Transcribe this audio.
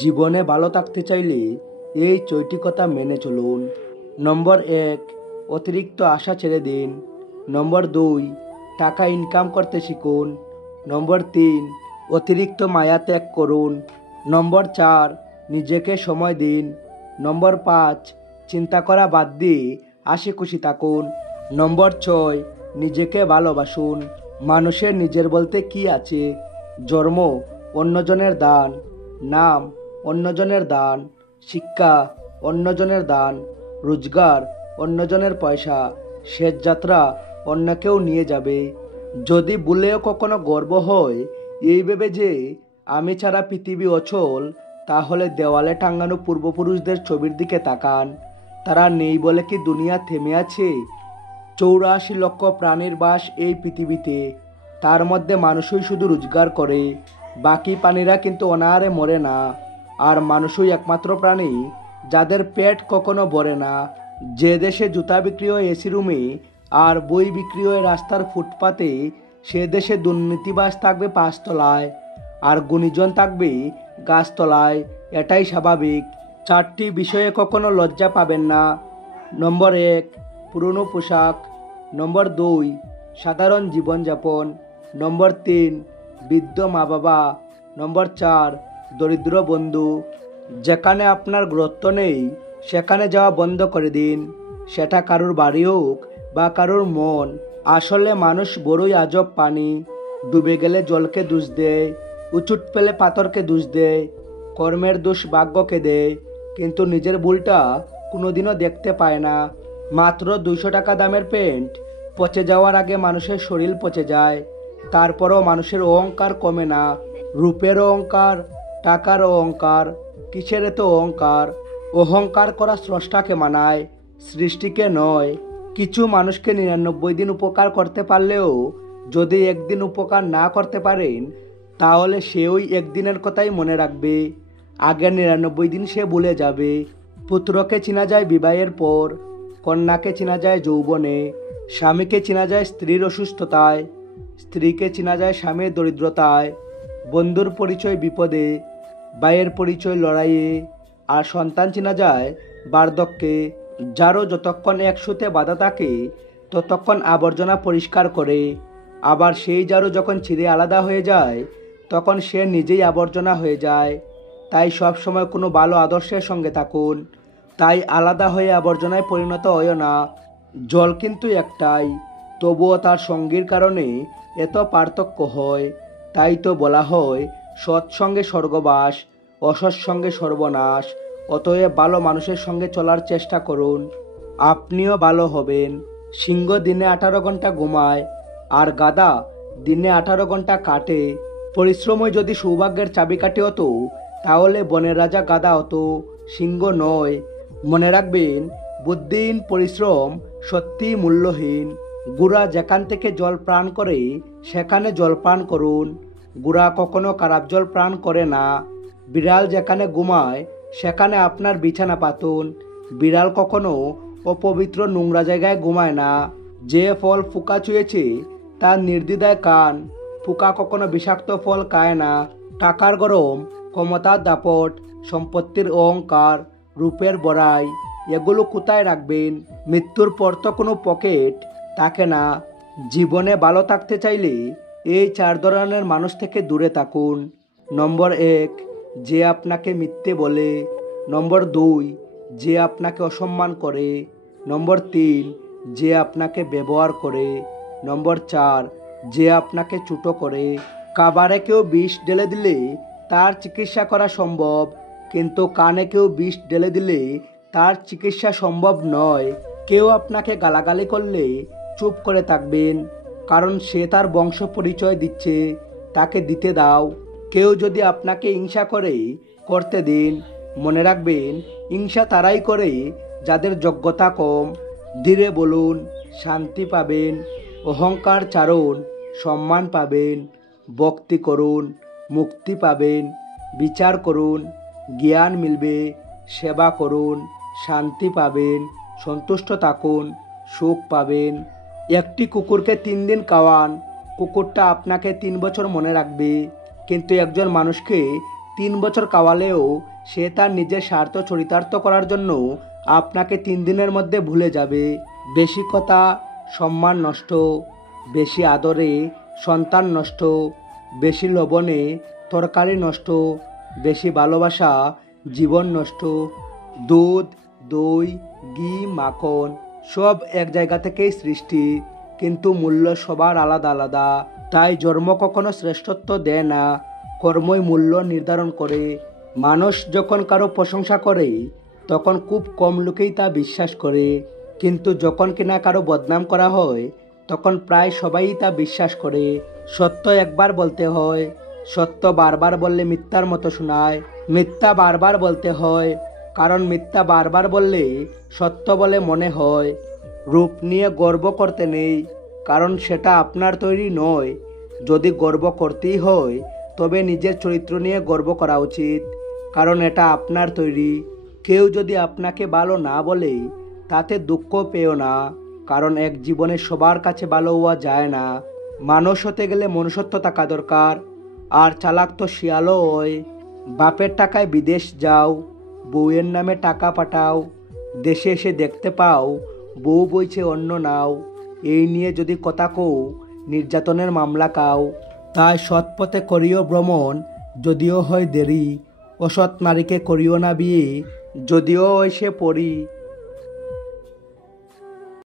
জীবনে ভালো থাকতে চাইলে এই ৬টি কথা মেনে চলুন। নম্বর ১, অতিরিক্ত আশা ছেড়ে দিন। নম্বর ২, টাকা ইনকাম করতে শিখুন। নম্বর ৩, অতিরিক্ত মায়া ত্যাগ করুন। নম্বর ৪, নিজেকে সময় দিন। নম্বর ৫, চিন্তা করা বাদ দিয়ে হাসি খুশি থাকুন। নম্বর ৬, নিজেকে ভালোবাসুন। মানুষের নিজের বলতে কি আছে? জন্ম অন্যজনের দান, নাম অন্যজনের দান, শিক্ষা অন্যজনের দান, রোজগার অন্যজনের পয়সা, শেষ যাত্রা অন্য কেউ নিয়ে যাবে। যদি ভুলেও কখনো গর্ব হয় এই ভেবে যে আমি ছাড়া পৃথিবী অচল, তাহলে দেওয়ালে টাঙানো পূর্বপুরুষদের ছবির দিকে তাকান। তারা নেই বলে কি দুনিয়া থেমে আছে? ৮৪ লক্ষ প্রাণীর বাস এই পৃথিবীতে, তার মধ্যে মানুষই শুধু রোজগার করে, বাকি প্রাণীরা কিন্তু অনাহারে মরে না। আর মানুষই একমাত্র প্রাণী যাদের পেট কখনো ভরে না। যে দেশে জুতা বিক্রি হয় এসি রুমে আর বই বিক্রি হয় রাস্তার ফুটপাতে, সে দেশে দুর্নীতিবাজ থাকবে ৫ তলায় আর গুণীজন থাকবে গাছতলায়। এটাই স্বাভাবিক। ৪টি বিষয়ে কখনো লজ্জা পাবেন না। নম্বর ১, পুরনো পোশাক। নম্বর ২, সাধারণ জীবনযাপন। নম্বর ৩, বৃদ্ধ মা বাবা। নম্বর ৪, দরিদ্র বন্ধু। যেখানে আপনার গুরুত্ব নেই সেখানে যাওয়া বন্ধ করে দিন, সেটা কারোর বাড়ি হোক বা কারোর মন। আসলে মানুষ বড়ই আজব প্রাণী। ডুবে গেলে জলকে দোষ দেয়, উচুট পেলে পাথরকে দোষ দেয়, কর্মের দোষ ভাগ্যকে দেয়, কিন্তু নিজের ভুলটা কোনোদিনও দেখতে পায় না। মাত্র ২০০ টাকা দামের প্যান্ট পচে যাওয়ার আগে মানুষের শরীর পচে যায়, তারপরও মানুষের অহংকার কমে না। রূপের অহংকার, টাকার অহংকার, কিসের এত অহংকার? অহংকার করা স্রষ্টাকে মানায়, সৃষ্টিকে নয়। কিছু মানুষকে ৯৯ দিন উপকার করতে পারলেও যদি একদিন উপকার না করতে পারেন, তাহলে সে ওই একদিনের কথাই মনে রাখবে, আগের ৯৯ দিন সে ভুলে যাবে। পুত্রকে চেনা যায় বিবাহের পর, কন্যাকে চেনা যায় যৌবনে, স্বামীকে চেনা যায় স্ত্রীর অসুস্থতায়, স্ত্রীকে চেনা যায় স্বামীর দরিদ্রতায়, বন্ধুর পরিচয় বিপদে, ভাইয়ের পরিচয় লড়াইয়ে, আর সন্তান চেনা যায় বার্ধক্যে। যারও যতক্ষণ একসুতে বাঁধা থাকে ততক্ষণ আবর্জনা পরিষ্কার করে, আবার সেই জারু যখন ছিঁড়ে আলাদা হয়ে যায় তখন সে নিজেই আবর্জনা হয়ে যায়। তাই সব সময় কোনো ভালো আদর্শের সঙ্গে থাকুন, তাই আলাদা হয়ে আবর্জনায় পরিণত হয় না। জল কিন্তু একটাই, তবুও তার সঙ্গীর কারণে এত পার্থক্য হয়। তাই তো বলা হয় সৎসঙ্গে স্বর্গবাস, অসৎসঙ্গে সর্বনাশ। অতএব ভালো মানুষের সঙ্গে চলার চেষ্টা করুন, আপনিও ভালো হবেন। সিংহ দিনে ১৮ ঘন্টা ঘুমায় আর গাধা দিনে ১৮ ঘন্টা কাটে। পরিশ্রমই যদি সৌভাগ্যের চাবিকাঠি হতো, তাহলে বনের রাজা গাধা হতো, সিংহ নয়। মনে রাখবেন, বুদ্ধিহীন পরিশ্রম সত্যিই মূল্যহীন। গুড়া যেখান থেকে জল পান করে সেখানে জল পান করুন, গুড়া কখনো খারাপ জল পান করে না। বিড়াল যেখানে ঘুমায় সেখানে আপনার বিছানা পাতুন, বিড়াল কখনো অপবিত্র নোংরা জায়গায় ঘুমায় না। যে ফল পোকা চুয়েছে তার নির্দ্বিধায় খান, পোকা কখনো বিষাক্ত ফল খায় না। টাকার গরম, ক্ষমতার দাপট, সম্পত্তির অহংকার, রূপের বড়াই, এগুলো কোথায় রাখবেন? মৃত্যুর পর তো কোনো পকেট থাকে না। জীবনে ভালো থাকতে চাইলে এই ৪ ধরনের মানুষ থেকে দূরে থাকুন। নম্বর ১, যে আপনাকে মিথ্যে বলে। নম্বর ২, যে আপনাকে অসম্মান করে। নম্বর ৩, যে আপনাকে ব্যবহার করে। নম্বর ৪, যে আপনাকে ছোট করে। খাবারে কেউ বিষ ঢেলে দিলে তার চিকিৎসা করা সম্ভব, কিন্তু কানে কেউ বিষ ঢেলে দিলে তার চিকিৎসা সম্ভব নয়। কেউ আপনাকে গালাগালি করলে চুপ করে থাকবেন, কারণ সে তার বংশ পরিচয় দিচ্ছে, তাকে দিতে দাও। কেউ যদি আপনাকে হিংসা করে, করতে দিন। মনে রাখবেন, হিংসা তারাই করে যাদের যোগ্যতা কম। ধীরে বলুন, শান্তি পাবেন। অহংকার ছাড়ুন, সম্মান পাবেন। ভক্তি করুন, মুক্তি পাবেন। বিচার করুন, জ্ঞান মিলবে। সেবা করুন, শান্তি পাবেন। সন্তুষ্ট থাকুন, সুখ পাবেন। একটি কুকুরকে ৩ দিন খাওয়ান, কুকুরটা আপনাকে ৩ বছর মনে রাখবে, কিন্তু একজন মানুষকে 3 বছর কাওয়ালেও সে তার নিজের স্বার্থ চরিতার্থ করার জন্য আপনাকে 3 দিনের মধ্যে ভুলে যাবে। বেশি কথা সম্মান নষ্ট, বেশি আদরে সন্তান নষ্ট, বেশি লবণে তরকারি নষ্ট, বেশি ভালোবাসা জীবন নষ্ট। দুধ, দই, ঘি, মাখন সব এক জায়গা থেকেই সৃষ্টি, কিন্তু মূল্য সবার আলাদা আলাদা। তাই জন্ম কখনো শ্রেষ্ঠত্ব দেয় না, কর্মই মূল্য নির্ধারণ করে। মানুষ যখন কারো প্রশংসা করে তখন খুব কম লোকেই তা বিশ্বাস করে, কিন্তু যখন কিনা কারো বদনাম করা হয় তখন প্রায় সবাই তা বিশ্বাস করে। সত্য একবার বলতে হয়, সত্য বারবার বললে মিথ্যার মতো শোনায়। মিথ্যা বারবার বলতে হয়, কারণ মিথ্যা বারবার বললে সত্য বলে মনে হয়। রূপ নিয়ে গর্ব করতে নেই, কারণ সেটা আপনার তৈরি নয়। যদি গর্ব করতেই হয় তবে নিজের চরিত্র নিয়ে গর্ব করা উচিত, কারণ এটা আপনার তৈরি। কেউ যদি আপনাকে ভালো না বলে তাতে দুঃখ পেও না, কারণ এক জীবনে সবার কাছে ভালো হওয়া যায় না। মানুষ হতে গেলে মনুষ্যত্ব থাকা দরকার, আর চালাক তো শিয়ালও হয়। বাপের টাকায় বিদেশ যাও, বউয়ের নামে টাকা পাঠাও, দেশে এসে দেখতে পাও বউ বইছে অন্য নাও। এই নিয়ে যদি কথা কও নির্যাতনের মামলা খাও। তাই সৎ পথে করিও ভ্রমণ, যদিও হয় দেরি। অসৎ নারীকে করিও না বিয়ে, যদিও হয় সে পরী।